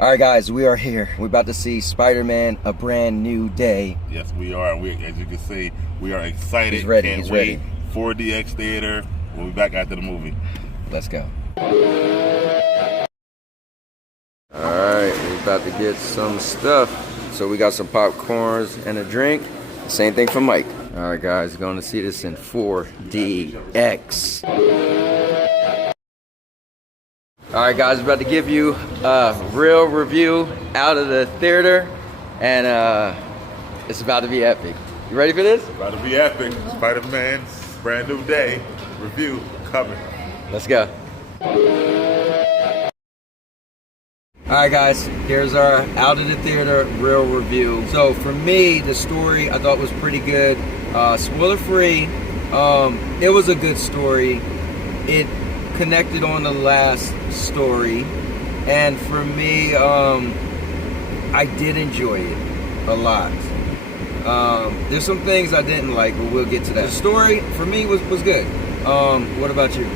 All right, guys, we are here. We're about to see Spider-Man: A Brand New Day. Yes, we are. As you can see, we are excited. He's ready. Can't He's wait. ready. 4DX theater. We'll be back after the movie. Let's go. All right, we're about to get some stuff. So we got some popcorns and a drink. Same thing for Mike. All right, guys, going to see this in 4DX. All right, guys, about to give you a real review out of the theater, and it's about to be epic. You ready for this? About to be epic. Spider-Man, Brand New Day review coming. Let's go. All right, guys, here's our out of the theater real review. So for me, the story I thought was pretty good. Spoiler free. It was a good story. It connected on the last story, and for me, I did enjoy it a lot. There's some things I didn't like, but we'll get to that. The story for me was good. What about you?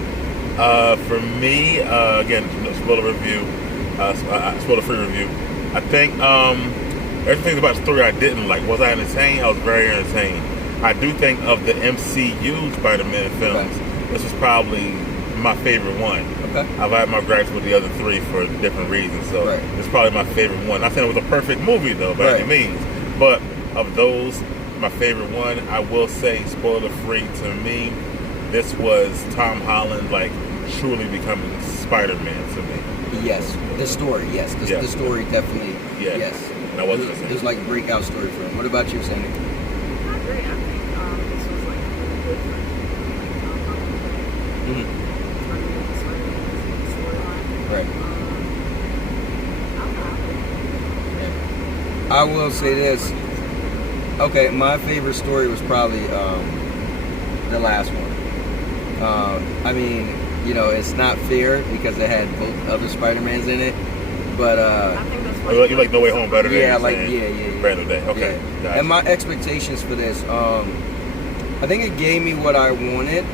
For me, again, spoiler review, spoiler free review. I think everything about the story I didn't like. Was I entertained? I was very entertained. I do think of the MCU Spider-Man films, this was probably my favorite one. Okay. I've had my gripes with the other three for different reasons, so it's probably my favorite one. Not saying it was a perfect movie though, by any means, but of those, my favorite one, I will say, spoiler free to me, this was Tom Holland like truly becoming Spider-Man to me. Yes, the story. Yes, the story definitely. Yes. And I wasn't. It was like a breakout story for him. What about you, Sandy? I agree. I think this was like really good for him. Like Tom Holland. Right. I will say this. Okay, my favorite story was probably the last one. I mean, you know, it's not fair because it had both other Spider-Mans in it, but I think that's you like No Way Home better than yeah. Brand New Day. Okay. Yeah. Gotcha. And my expectations for this, I think it gave me what I wanted,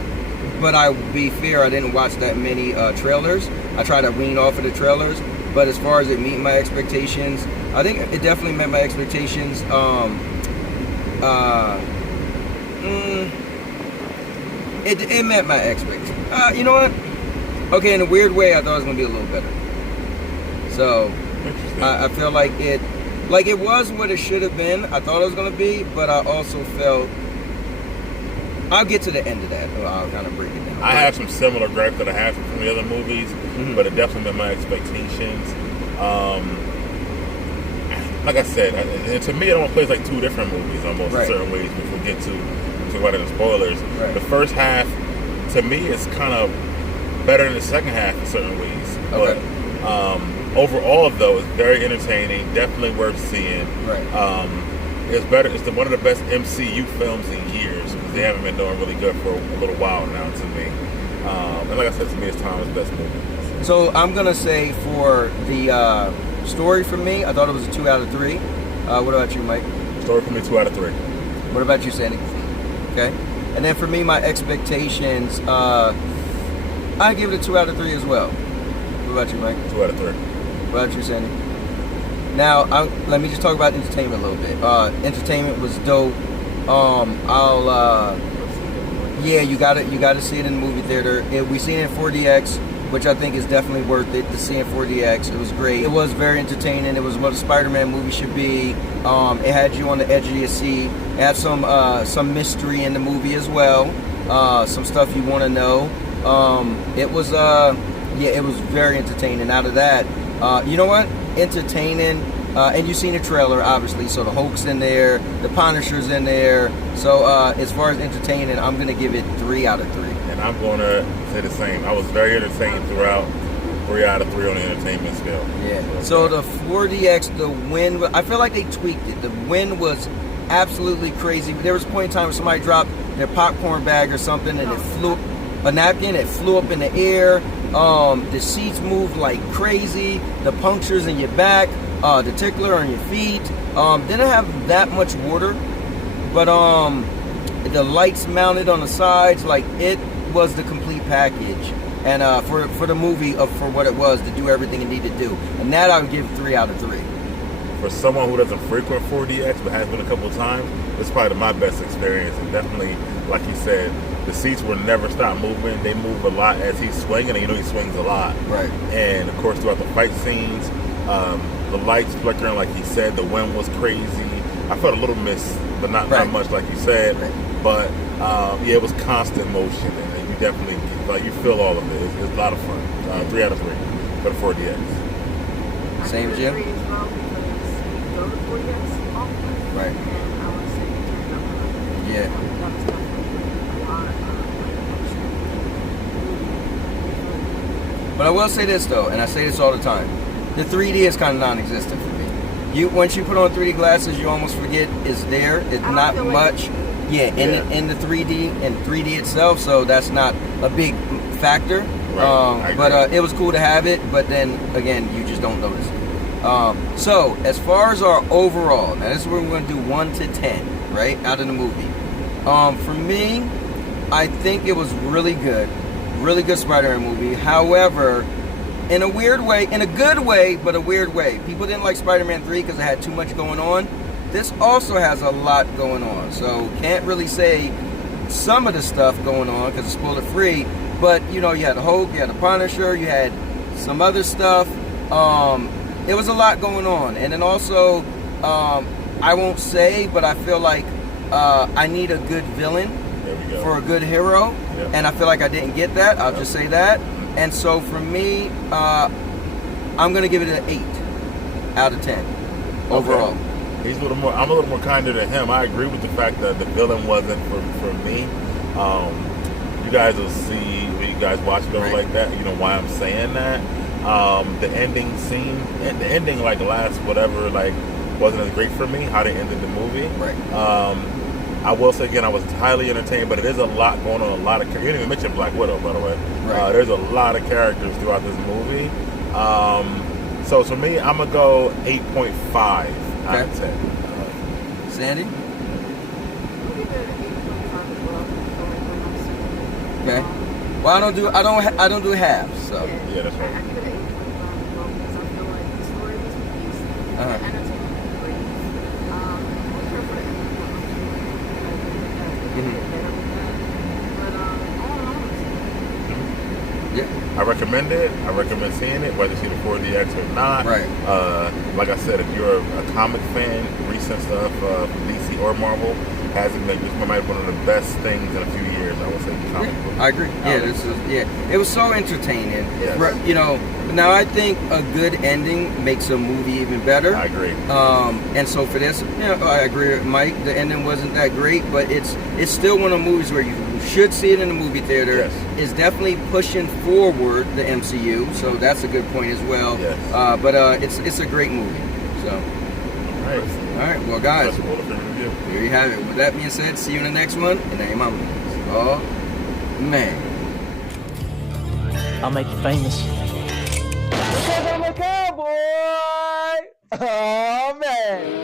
but I'll be fair, I didn't watch that many trailers. I tried to wean off of the trailers, but as far as it meeting my expectations, I think it definitely met my expectations. It met my expectations. You know what? Okay, in a weird way, I thought it was gonna be a little better. So I feel like it was what it should have been. I thought it was gonna be, but I also felt. I'll get to the end of that. I'll kind of break it down. I have some similar gripes that I have from the other movies, but it definitely met my expectations. Like I said, to me, it almost plays like two different movies almost in certain ways, which we'll get to talk about it in spoilers. The first half, to me, is kind of better than the second half in certain ways. But overall, though, it's very entertaining, definitely worth seeing. It's better. It's one of the best MCU films in years because they haven't been doing really good for a little while now to me. And like I said, to me, it's Tom's best movie. So I'm gonna say for the story for me, I thought it was a 2 out of 3. What about you, Mike? Story for me, 2 out of 3. What about you, Sandy? Okay. And then for me, my expectations, I give it a 2 out of 3 as well. What about you, Mike? 2 out of 3. What about you, Sandy? Now, let me just talk about entertainment a little bit. Entertainment was dope. You gotta see it in the movie theater. We seen it in 4DX, which I think is definitely worth it to see in 4DX. It was great. It was very entertaining. It was what a Spider-Man movie should be. It had you on the edge of your seat. It had some mystery in the movie as well. Some stuff you want to know. It was very entertaining. Out of that, you know what? Entertaining. And you've seen the trailer, obviously. So the Hulk's in there, the Punisher's in there. So as far as entertaining, I'm gonna give it 3 out of 3. And I'm gonna say the same. I was very entertained throughout. 3 out of 3 on the entertainment scale. Yeah. So the 4DX, the wind, I feel like they tweaked it. The wind was absolutely crazy. There was a point in time where somebody dropped their popcorn bag or something and it flew, a napkin, it flew up in the air. The seats moved like crazy. The punctures in your back, the tickler on your feet. Didn't have that much water, but the lights mounted on the sides, like it was the complete package. and for the movie for what it was, to do everything it needed to do, and that I would give 3 out of 3. For someone who doesn't frequent 4DX but has been a couple of times, it's probably my best experience. And definitely, like you said, the seats will never stop moving. They move a lot as he's swinging, and you know he swings a lot. Right. And of course, throughout the fight scenes, the lights flickering, like he said, the wind was crazy. I felt a little mist, but not much, like you said. Right. But yeah, it was constant motion, and you definitely you feel all of it. It's a lot of fun. 3 out of 3 for the 4DX. Same, Jim? I agree as well, because we go to 4DX often, Right. and I want to say we turned up on it. Yeah. That was definitely a lot of action. But I will say this though, and I say this all the time, the 3D is kind of non-existent for me. Once you put on 3D glasses, you almost forget it's there. It's not much. In the 3D and 3D itself, so that's not a big factor. Right. But it was cool to have it. But then again, you just don't notice it. So as far as our overall, now this is where we're going to do 1 to 10, right, out of the movie. For me, I think it was really good Spider-Man movie. However, in a weird way, in a good way, but a weird way. People didn't like Spider-Man 3 because it had too much going on. This also has a lot going on, so can't really say some of the stuff going on because it's spoiler free. But you know, you had the Hulk, you had the Punisher, you had some other stuff. It was a lot going on, and then also, I won't say, but I feel like I need a good villain for a good hero, and I feel like I didn't get that. I'll just say that. And so for me, I'm gonna give it an 8 out of 10 overall. Okay. He's a little more. I'm a little more kinder than him. I agree with the fact that the villain wasn't for me. You guys will see when you guys watch it over like that. You know why I'm saying that. The ending scene and the ending, like the last whatever, like wasn't as great for me. How they ended the movie. Right. I will say again, I was highly entertained, but it is a lot going on. A lot of you didn't even mention Black Widow, by the way. Right. There's a lot of characters throughout this movie. So for me, I'm gonna go 8.5 out of 10. Sandy? I'll give it an 8.5 as well. Okay. Well, I don't do halves, so. Yeah, that's right. I give it an 8.5 as well because I feel like the story was released, the entertainment was great. I don't care for the ending. Yeah. I recommend it. I recommend seeing it, whether you see the 4DX or not. Right. Like I said, if you're a comic fan, recent stuff from DC or Marvel, hasn't been. This might be one of the best things in a few years. I would say. Comic book. I agree. It was so entertaining. Yes. You know, now I think a good ending makes a movie even better. I agree. And so for this, I agree with Mike. The ending wasn't that great, but it's still one of the movies where you should see it in the movie theater. Yes. It's definitely pushing forward the MCU, so that's a good point as well. Yes. But it's a great movie. So. All right. Well, guys, That's a wonderful review. there you have it. With that being said, see you in the next one. And name Momma. Oh, man. I'll make you famous. Because I'm a cowboy. Oh, man.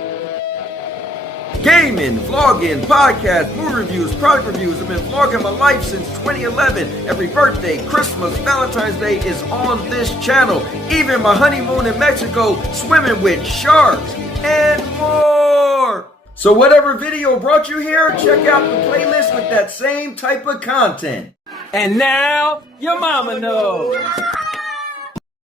Gaming, vlogging, podcast, movie reviews, product reviews. I've been vlogging my life since 2011. Every birthday, Christmas, Valentines Day is on this channel. Even my honeymoon in Mexico, swimming with sharks, and more. So whatever video brought you here, check out the playlist with that same type of content. And now, your mama knows.